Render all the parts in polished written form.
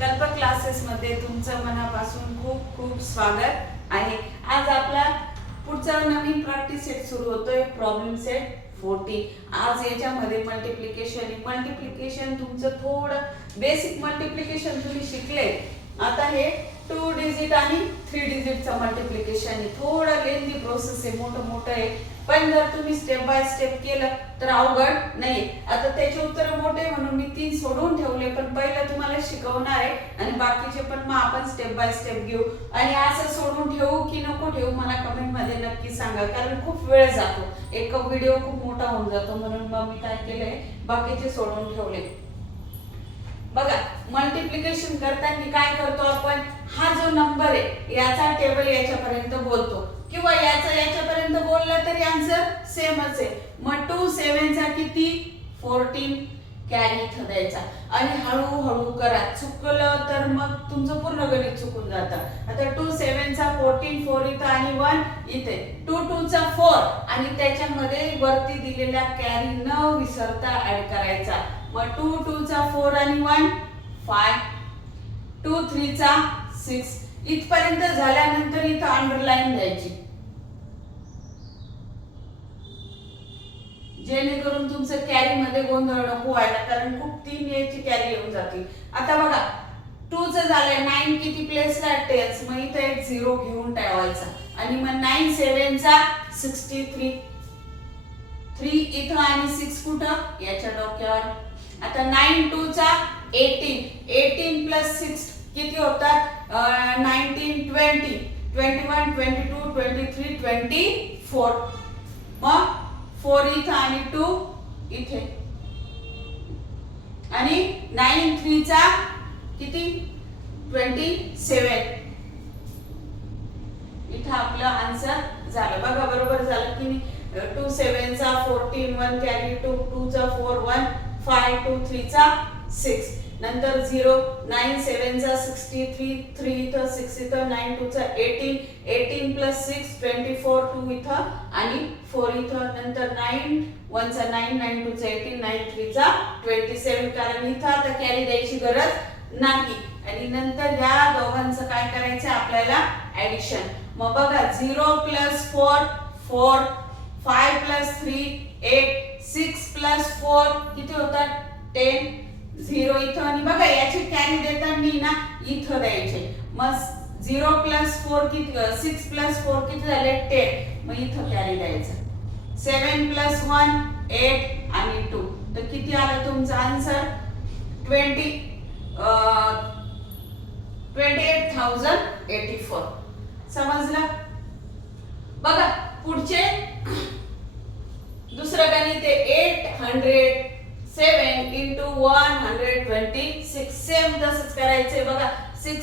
कल्प क्लासेसमध्ये तुमचं मनापासून खूप खूप स्वागत आहे। आज आपला पुढचा नवीन प्रॅक्टिस सेट सुरू होतोय, प्रॉब्लेम सेट 40। आज याच्यामध्ये मल्टिप्लिकेशन तुमचं थोडं बेसिक मल्टिप्लिकेशन तुम्ही शिकले। आता हे 2 डिजिट आणि 3 डिजिटचं मल्टिप्लिकेशन आहे, थोडं लेंथी प्रोसेस आहे, मोठं आहे, पण जर तुम्ही स्टेप बाय स्टेप केलं तर अवघड नाही। आता त्याचे उत्तर मोठे म्हणून मी 3 सोडून ठेवले, पण पहिलं तुम्हाला शिकवणार आहे आणि बाकीचे पण मग आपण स्टेप बाय स्टेप घेऊ। आणि असं सोडून ठेवू की नको ठेवू मला कमेंट मध्ये नक्की सांगा, कारण खूप वेळ जातो, एक व्हिडिओ खूप मोठा होऊन जातो, म्हणून मग मी काय केलंय बाकीचे सोडून ठेवले। बघा, मल्टिप्लिकेशन करताना काय करतो आपण, हा जो नंबर आहे याचा टेबल याच्यापर्यंत बोलतो किंवा याचा याच्यापर्यंत बोलला तरी आन्सर सेमच आहे। मग 2 7 चा किती 14 कॅरी इथं द्यायचा आणि हळूहळू करा, चुकलं तर मग तुमचं पूर्ण गणित चुकून जातं। आता 2 7 चा 14, 4 इथं आणि 1 इथे, 2 2 चा 4 आणि त्याच्यामध्ये वरती दिलेला कॅरी न विसरता ऍड करायचा। मग 2 2 चा 4 आणि 1 5, 2 3 चा 6 इथपर्यंत झाल्यानंतर इथं अंडरलाईन द्यायची, जेणेकरून तुमचं कॅरी मध्ये गोंधळ नको व्हायला, कारण खूप 3 याची कॅरी येऊन जाते। आता बघा 2 चं झालंय 9 किती प्लेसला टेल्स, मग इथं एक 0 घेऊन ठेवायचा आणि मग 9 7 चा 63, 3 इथं आणि 6 कुठं याच्या डोक्यावर। आता 9 2 चा 18, 18 प्लस 6 किती होतात 19 20, 21 22 23 24, मग 4 इथं आणि 2 इथे आणि 9 3 चा किती 27, इथं आपलं आन्सर झालं। बघा बरोबर झालं की नाही। 2 7 चा 14, 1 कॅरी 2, 2 चा 4 1 5, 2 3 चा 6, नंतर 0 9 7 चा 63, 3 इथं 6 इथं, 9 2 चा 18, 18 प्लस 6 24, 2 इथं आणि 4 इथं, नंतर 9 1 चा 9, 9 2 चा 18, 9 3 चा 27, कारण इथं आता कॅरी द्यायची गरज नाही। आणि नंतर या दोघांचं काय करायचं आपल्याला ऍडिशन। मग बघा 0 प्लस 4 4, 5 प्लस 3 8, 6 प्लस 4 किती होतात 10, 0 इथं आणि बघा याची कॅरी देताना ना इथं द्यायचे। मग 0 प्लस 4 किती 6 प्लस 4 किती झाले 10, मग इथं कॅरी द्यायचं। 7 प्लस 1 8 आणि 2, तर किती आलं तुमचा आन्सर 28,084। समजलं? बघा पुढचे दुसरं गणित आहे 807 into 126, सेम तसंच करायचंय। बघा 6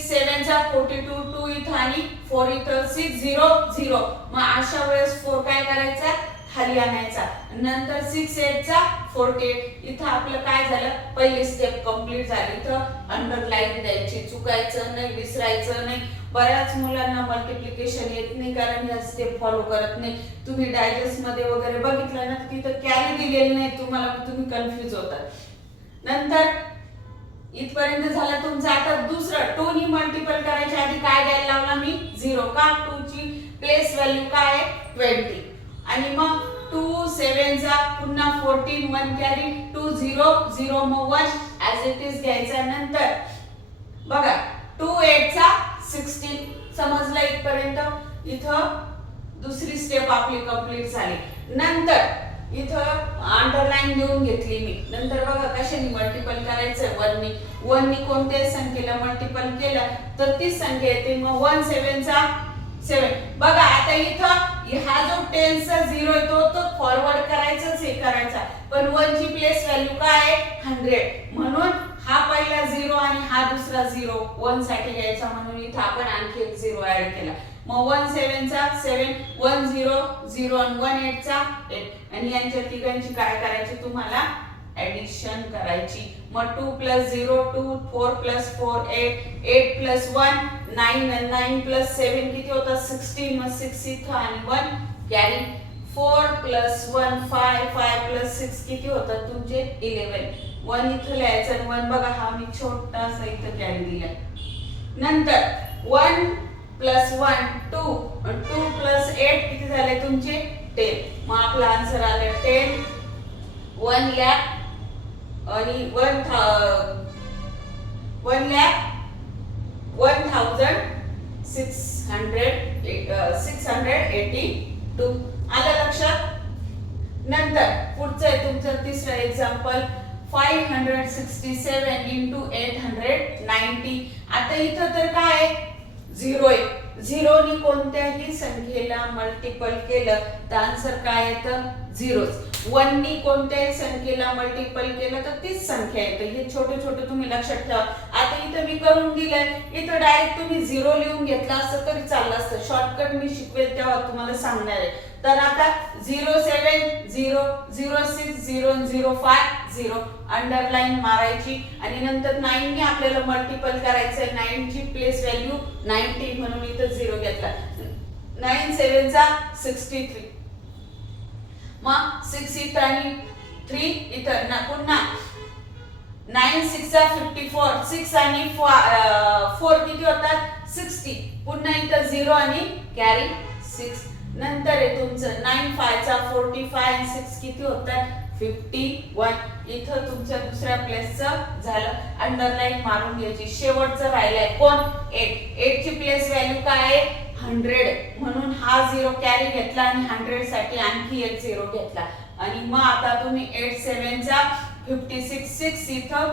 7 चा 42, 2 इथं आणि 4 इथं, 6 0 0, मग अशा वेळेस 4 काय करायचा खाली आणायचा, नंतर 6 8 चा 48, इथं आपलं काय झालं पहिली स्टेप कंप्लीट झाली। इथं अंडरलाईन द्यायची, चुकायचं नाही, विसरायचं नाही। बऱ्याच मुलांना मल्टिप्लिकेशन येत नाही कारण या स्टेप फॉलो करत नाही। तुम्ही डायजेस्ट मध्ये वगैरे बघितलं ना तिथं कॅरी दिलेली नाही तुम्हाला, तुम्ही कन्फ्यूज होतात। नंतर इथपर्यंत झालं तुमचं। आता दुसरं 2 नी मल्टिपल करायच्या आधी काय द्यायला लावला मी 0, का 2 ची प्लेस व्हॅल्यू काय आहे 20, आणि मग 2 7 चा पुन्हा 14 1 कॅरी 2 0 0, मग 1 ऍज इट इज घ्यायचा। नंतर बघा 2 8 चा 16, समजलं इथपर्यंत। इथं दुसरी स्टेप आपली कंप्लीट झाली। नंतर इथं अंडरलाईन देऊन घेतली मी। नंतर बघा कशाने मल्टिपल करायचं 1 नी, 1 नी कोणत्याही संख्येला मल्टिपल केलं तर तीच संख्या येते। मग 1 7 चा 7, बघा आता इथं हा जो 10 चा 0 आहे तो फॉरवर्ड करायचाच हे करायचा, पण 1 ची प्लेस व्हॅल्यू काय आहे 100, म्हणून हा पहिला 0 आणि हा दुसरा 0 1 साठी घ्यायचा, म्हणून इथं आपण आणखी एक 0 ऍड केला। मग 1 7 चा 7, 1 0 0 आणि 1 8 चा 8, आणि यांच्या तिघांची काय करायची तुम्हाला ऍडिशन करायची। मग 2 प्लस 0 2, 4 प्लस 4 8, 8 प्लस 1 9 आणि 9 प्लस 7 किती होतात 16, मग 6 इथं आणि 1 कॅरी 4 प्लस 1 5, 5 प्लस 6 किती होतात तुमचे 11, 1 इथं लिहायचं आणि 1 बघा हा मी छोटासा इथं कॅरी दिलाय. नंतर 1 प्लस 1 2 आणि 2 प्लस 8 किती झाले तुमचे 10. मग आपला आन्सर आला 10 1 लाख आणि 1 लाख 1682. आलं लक्षात. नंतर पुढचं आहे तुमचं तिसरं एक्झाम्पल 567 इंटू 890. आता इथं तर काय झिरो आहे. झिरोनी कोणत्याही संख्येला मल्टिपल केलं तर आन्सर काय येतं झिरोच. 1 नी कोणत्याही संख्येला मल्टिपल केलं तर तीच संख्या येते. हे छोटे छोटे तुम्ही लक्षात ठेवा. आता इथं मी करून दिलंय, इथं डायरेक्ट तुम्ही झिरो लिहून घेतला असतं तरी चाललं असतं. शॉर्टकट मी शिकवेल तेव्हा तुम्हाला सांगणार आहे. तर आता 07 0 06 0 05 0 अंडरलाईन मारायची आणि नंतर 9 ने आपल्याला मल्टिपल करायचंय. 9 ची प्लेस व्हॅल्यू 90 म्हणून इथं 0 घेतला. 9 7 चा 63. मग 6 इथं आणि 3 इथं ना पुन्हा 9 6 चा 54. 6 आणि 4 किती होतात 60. पुन्हा इथं 0 आणि कॅरी 6. नंतर आहे तुमचं 9 5 चा 45 आणि 6 किती होतात 51. इथं तुमच्या दुसऱ्या प्लेसचं झालं. अंडरलाईन मारून घ्यायची. शेवटचं राहिलंय कोण 8. 8 ची प्लेस व्हॅल्यू काय आहे 100 म्हणून हा 0 कॅरी घेतला आणि 100 साठी आणखी एक 0 घेतला. आणि मग आता तुम्ही 8 7 चा 56 6 इथं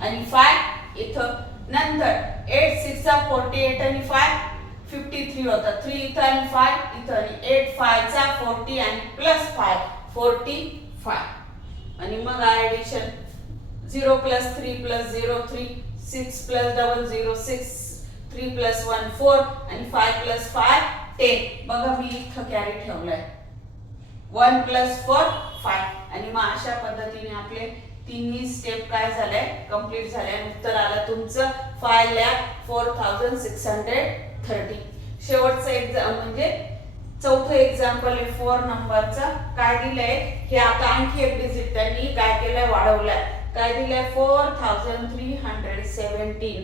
आणि 5 इथं. नंतर 8 6 चा 48 आणि 5 53 होता. 3 इथं आणि 5 इथं आणि 8 5 चा 40 आणि प्लस 5 45. आणि मग addition 0 plus 3 plus 0 3 6 plus 00 6 3 plus 1 4 आणि 5 प्लस 5 10. बघा मी इथं कॅरी ठेवलाय 1 प्लस 4 5. आणि मग अशा पद्धतीने आपले तिन्ही स्टेप काय झाले कंप्लीट झाले आणि उत्तर आलं तुमचं 5,04,630. शेवटचं एक्झाम म्हणजे चौथं एक्झाम्पल आहे 4 नंबरचा. काय दिलंय हे आता आणखी एक डिजिट त्यांनी काय केलंय वाढवलाय. काय दिलंय 4317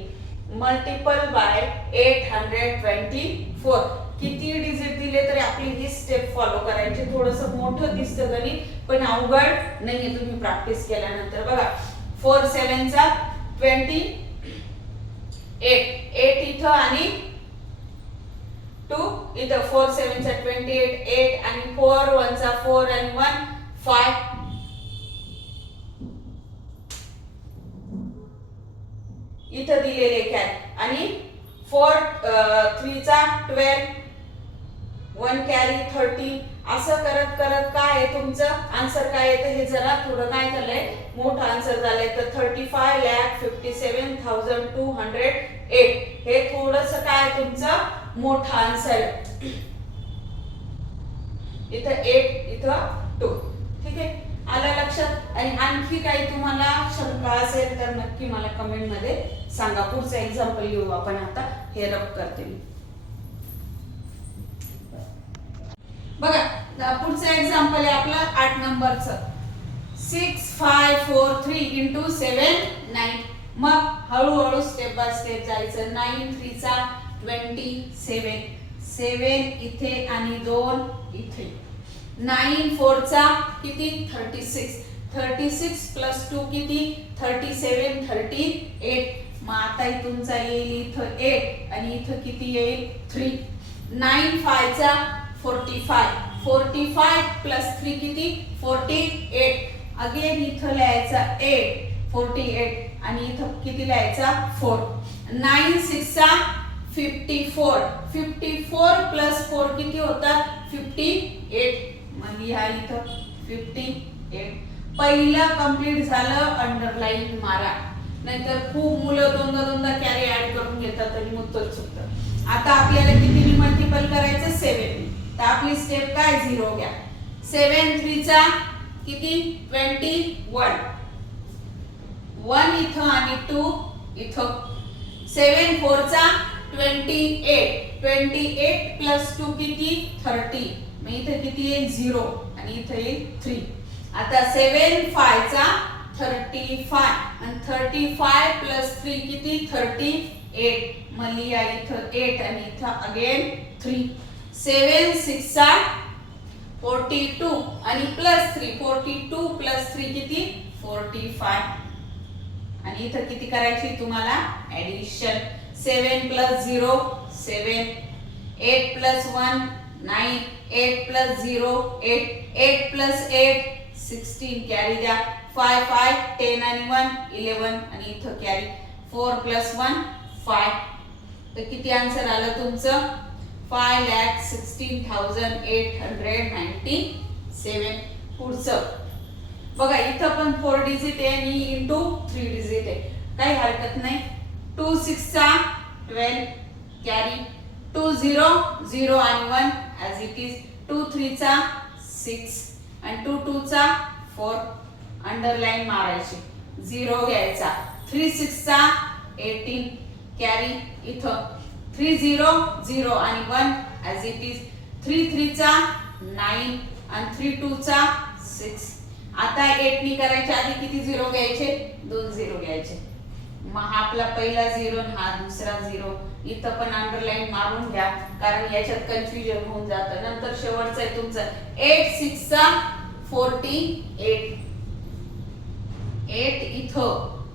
मल्टिपल बाय 824. किती डिजिट दिले तरी आपली ही स्टेप फॉलो करायची. थोडंसं मोठं दिसतं गणित पण अवघड नाहीये तुम्ही प्रॅक्टिस केल्यानंतर. बघा 4 7 चा 28 8 इथं आणि 2 इथं 4 7 चा 28 8 आणि 4 1 चा 4 आणि 1 5 इथं दिलेले काय आणि 4 3 चा 12 1 कॅरी 30. असं करत करत काय आहे तुमचं आन्सर काय येतं हे जरा थोडं काय झालंय मोठं आन्सर झालंय. तर 35,57,208 हे थोडंसं काय तुमचं मोठं आन्सर. इथं 8 इथं 2. ठीक आहे आलं लक्षात. आणि आणखी काही तुम्हाला शंका असेल तर नक्की मला कमेंट मध्ये सांगा. पुढचं एक्झाम्पल घेऊ आपण. आता हे रब करते मी. बघा पुढचं एक्झाम्पल आहे आपलं 8 नंबरचं 6543 इंटू 7 9. मग हळूहळू स्टेप बाय स्टेप जायचं. 9 3 चा 27 7 इथे आणि 2 इथे. 9 4 चा किती 36 36 प्लस 2 किती 37 38. मग आता तुमचा येईल इथं 8 आणि इथं किती येईल 3. 9 5 चा 45 45 प्लस 3 किती 48. अगेन इथं लिहायचा 8 48 आणि इथं किती लिहायचा 4. 9 6 चा 54 54 प्लस 4 किती होतात 58. मग लिहा इथं 58. पहिलं कंप्लीट झालं अंडरलाईन मारा. नाहीतर खूप मुलं दोनदा कॅरी ऍड करून घेतात आणि उत्तर चुकतं. आता आपल्याला कितीने मल्टिपल करायचं 7. तर आपली स्टेप काय 0 घ्या. 7 3 चा किती 21 1 इथं आणि 2 इथं. 7 4 चा 28 28 प्लस 2 किती 30. मग इथं किती येईल 0 आणि इथं येईल 3. आता 7 5 चा 35 आणि 35 प्लस 3 किती 38 मग लिहा इथं 8 आणि इथं अगेन 3 7 6 42 आणि प्लस 3 42 प्लस 3 किती 45 आणि इथं किती करायची तुम्हाला addition 7 plus 0 7 8 plus 1 9 8 plus 0 8 8 plus 8 16 carry द्या 5 5 10 आणि 1 11 आणि इथं कॅरी 4 प्लस 1 5 तर किती आन्सर आलं तुमचं 5,16,897 पुढचं बघा इथं पण 4 डिजिट आहे आणि इंटू 3 डिजिट आहे काही हरकत नाही 2 6 चा 12 कॅरी 2 0 0 आणि 1 ॲज इट इज 2 3 चा 6 आणि 2 2 चा 4 अंडरलाइन मारायची 0 घ्यायचा 3 6 चा 18 कॅरी इथं 3 0 0 आणि 1 ॲज इट इज 3 3 चा 9 आणि 3 2 चा 6 आता 8 नी करायच्या आधी किती 0 घ्यायचे 2 0 घ्यायचे मग हा आपला पहिला 0 आणि हा दुसरा 0 इथं पण अंडरलाइन मारून घ्या कारण याच्यात कन्फ्युजन होऊन जातं नंतर शेवटचं आहे तुमचं 8 6 चा 48 8 इथं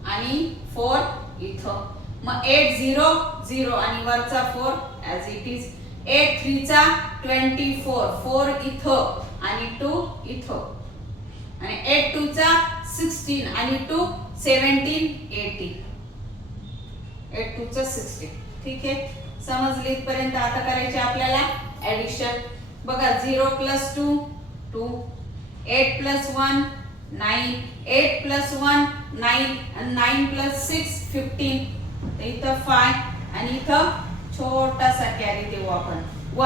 आणि 4 इथं मग 8 0 0 आणि वरचा 4 ॲज इट इज 8 3 चा 24 4 इथं आणि 2 इथं आणि 8 2 चा 16 आणि 2 17 18 8 2 चा 16 ठीक आहे समजले इथपर्यंत आता करायचे आपल्याला ऍडिशन बघा 0 plus 2 2 8 plus 1 9 8 plus 1 9 and 9 plus 6 15 इथं 5 आणि इथं छोटासा कॅरी देऊ आपण 1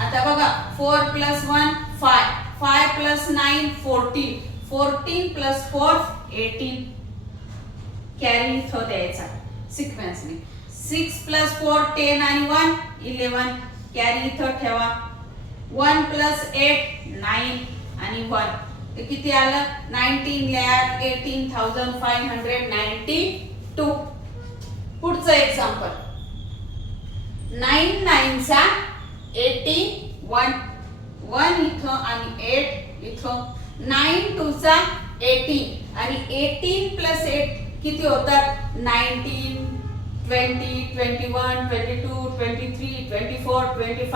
आता बघा 4 प्लस 1 5 5 प्लस 9 14 14 प्लस 4 18 कॅरी इथं द्यायचा सिक्वेन्सने 6 प्लस 4 10 आणि 1 11 कॅरी इथं ठेवा 1 प्लस 8 9 आणि 1 तर किती आलं 19,18,592 पुढचं एक्झाम्पल 9 9 चा 81 1 इथं आणि 8 इथं 9 2 चा 18 आणि 18 प्लस 8 किती होतात 19 20 21 22 23 24 25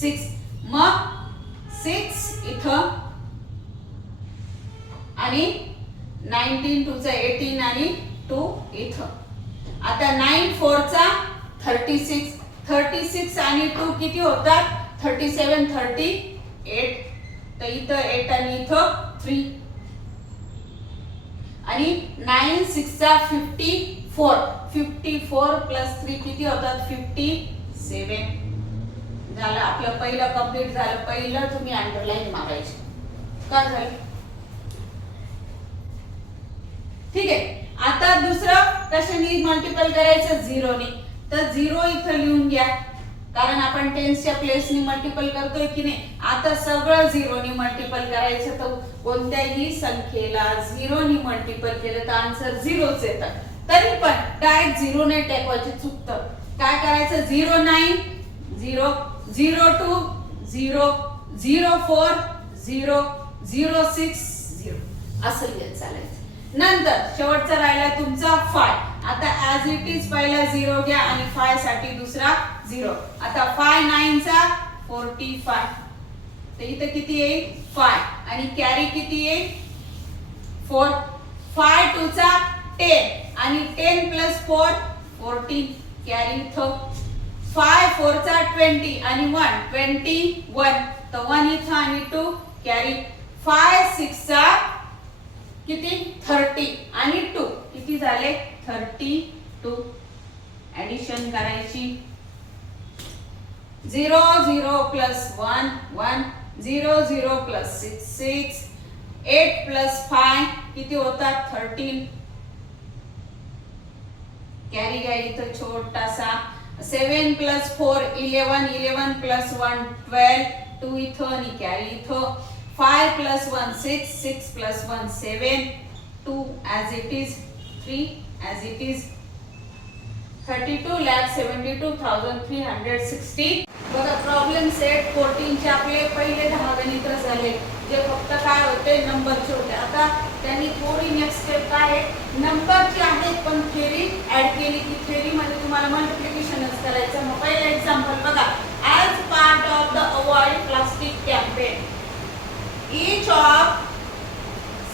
26 मग 6 इथं आणि 19 2 चा 18 आणि 2 इथं आता 9 4 चा 36 36 आणि 2 किती होतात 37 38 तर इथं 8 आणि इथं 3 आणि 9 6 चा 54 54 प्लस 3 किती होतात 57 झालं आपलं पहिलं कंप्लीट झालं पहिलं तुम्ही अंडरलाइन मारायचे काय झालं ठीक आहे आता दुसरं कशाने मल्टिपल करायचं 0 ने तर 0 इथं लिहून घ्या कारण आपण टेन्सच्या प्लेसनी मल्टिपल करतोय की नाही आता सगळं 0 ने मल्टिपल करायचं तर कोणत्याही संख्येला 0 ने मल्टिपल केलं तर आन्सर 0च येतं तरी पण डायरेक्ट 0 ने टाकायचं चुकतं काय करायचं 09 0 02 0 04 0 06 0 असं लिहित चालायचं नंतर शेवटचा राहिला तुमचा 5 आता ॲज इट इज पहिला 0 घ्या आणि 5 साठी दुसरा 0 आता 5 9 चा 45 तर इथं किती येईल 5 आणि कॅरी किती येईल 4 5 2 चा 10 आणि 10 प्लस 4 14 कॅरी इथं 5 4 चा 20 आणि 1 21 तर 1 इथं आणि 2 कॅरी 5 6 चा किती 30 आणि 2 किती झाले 32 ऍडिशन करायची 0 0 प्लस 1 1 0 0 प्लस 6 6 8 प्लस 5 किती होतात 13 कॅरी घ्या इथं छोटासा 7 प्लस 4 11 11 प्लस 1 12 2 इथं आणि कॅरी इथं 5 plus 1 6 6 plus 1 7 2 as it is, 3 as it is, 32,72,360. बघा प्रॉब्लेम सेट 14 चे आपले पहिले 10 गणित झाले जे फक्त काय होते नंबरचे होते. आता त्यांनी थोडी नेक्स्ट स्टेप काय आहे नंबरची आहे पण थेरी ऍड केली की थेरी मध्ये तुम्हाला मल्टिप्लिकेशनच करायचं. मग पहिलं एक्झाम्पल बघा. As part of the avoid plastic campaign each of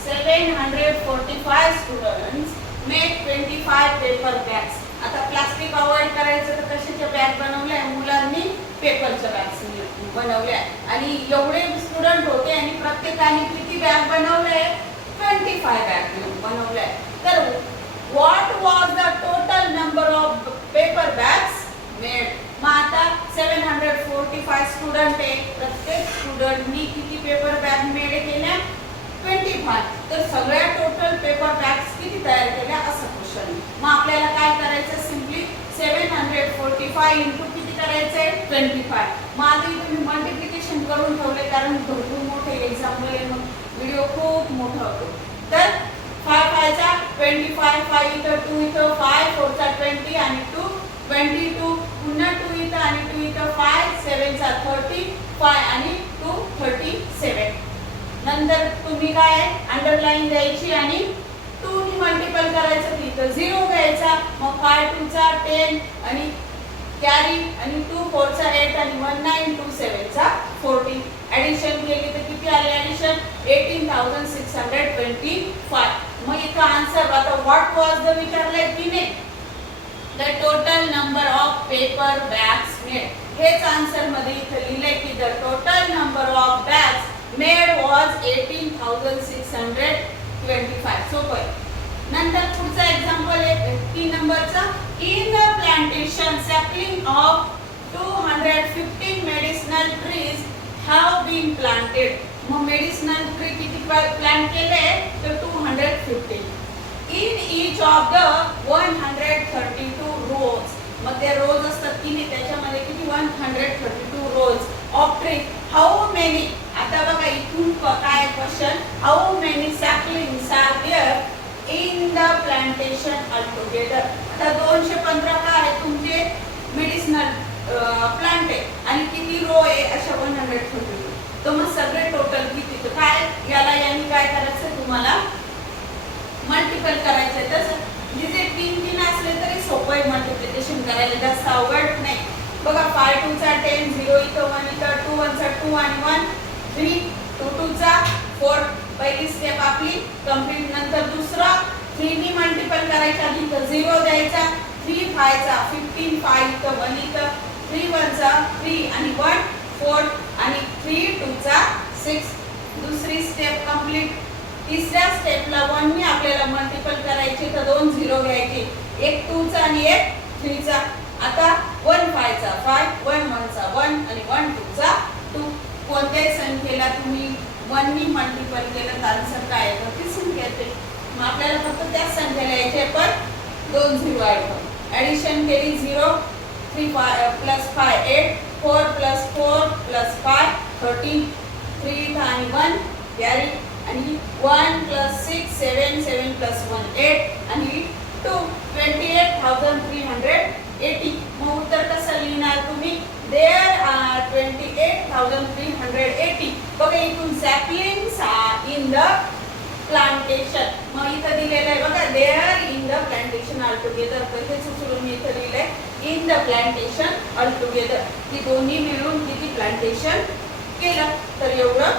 745 students make 25 paper bags. आता प्लास्टिक अवॉइड करायचं तर कशाच्या बॅग बनवल्या मुलांनी पेपरच्या बॅग्स बनवल्या आणि एवढे स्टुडंट होते आणि प्रत्येकाने किती बॅग बनवले 25 बॅग बनवल्या. तर what was the total number of paper bags made. मग आता 745 स्टुडंट आहे प्रत्येक स्टुडंटनी किती पेपर बॅग मेड केल्या 25. तर सगळ्या टोटल पेपर बॅग्स किती तयार केल्या असा क्वेश्चन. मग आपल्याला काय करायचं सिम्पली 745 इंटू किती करायचंय 25. मग आधी तुम्ही मल्टिप्लिकेशन करून ठेवले कारण भरपूर मोठे एक्झाम्पल आहे मग व्हिडिओ खूप मोठा होतो. तर 5 5 25 5 इथं 2 इथं 5 4 20 आणि 2 22 पुन्हा 2 इथं आणि 2 इथं 5 7 35 आणि 2 37. नंतर तुम्ही काय अंडरलाईन द्यायची आणि 2 नी मल्टिपल करायचं इथं 0 घ्यायचा. मग 5 2 चा 10 आणि कॅरी आणि 2 4 चा 8 आणि 1 9 2 7 चा 14. ऍडिशन केली तर किती आले ऍडिशन 18,625. मग इथं आन्सर आता व्हॉट वॉज द विचारलंय तिने the total number of paper bags made. हेच आन्सर मध्ये इथं लिहिलंय की the total number of bags made was 18,625. सोपं आहे. नंतर पुढचा एक्झाम्पल आहे 3 नंबरचा. In the plantation sapling of 215 medicinal trees have been planted. मग मेडिसिनल ट्री किती प्लांट केले तर 215 in each of the 132 rows. मग ते रोज असतात की नाही त्याच्यामध्ये किती 132 rows of tree. How many. आता बघा इथून काय question how many saplings are there in the plantation altogether. आता 215 काय आहे तुमचे मेडिसिनल प्लांट आहे आणि किती रो आहे अशा 132. तर मग सगळे टोटल किती तर काय याला यांनी काय करायचं तुम्हाला मल्टिपल करायचं आहे. तसं म्हणजे 3 असले तरी सोपं आहे मल्टिप्लिकेशन करायला जास्त अवघड नाही. बघा 5 2 चा 10 0 इथं 1 इथं 2 1 चा 2 आणि 1 3 2 2 चा 4. पहिली स्टेप आपली कंप्लीट. नंतर दुसरा 3 नी मल्टिपल करायचा आधी इथं 0 द्यायचा 3 5 चा 15 5 इथं 1 इथं 3 1 चा 3 आणि 1 4 आणि 3 2 चा 6. दुसरी स्टेप कंप्लीट. तिसऱ्या स्टेपला 1 नी आपल्याला मल्टिपल करायचे तर 2 0 घ्यायचे एक 2 चा आणि एक 3 चा. आता 1 5 चा 5 1 1 चा 1 आणि 1 2 चा 2. कोणत्याही संख्येला तुम्ही 1 नी मल्टिपल केलं तर आन्सर काय येतं ती संख्या येते. मग आपल्याला फक्त त्याच संख्येला यायचे पण 2 0 ऍड करू. ऍडिशन केली 0 3 प्लस 5 8 4 प्लस 4 प्लस 5 13 3 आणि 1 कॅरी आणि 1 प्लस 6 7 7 प्लस 1 8 आणि 2 28,380. मग उत्तर कसं लिहिणार तुम्ही देयर आर 28,380. बघा इथून saplings are in the plantation. मग इथं दिलेलं आहे बघा there in the plantation all together. पहिले सुचवून मी इथं लिहिलंय in the plantation all together. ती दोन्ही मिळून किती प्लांटेशन केलं तर एवढं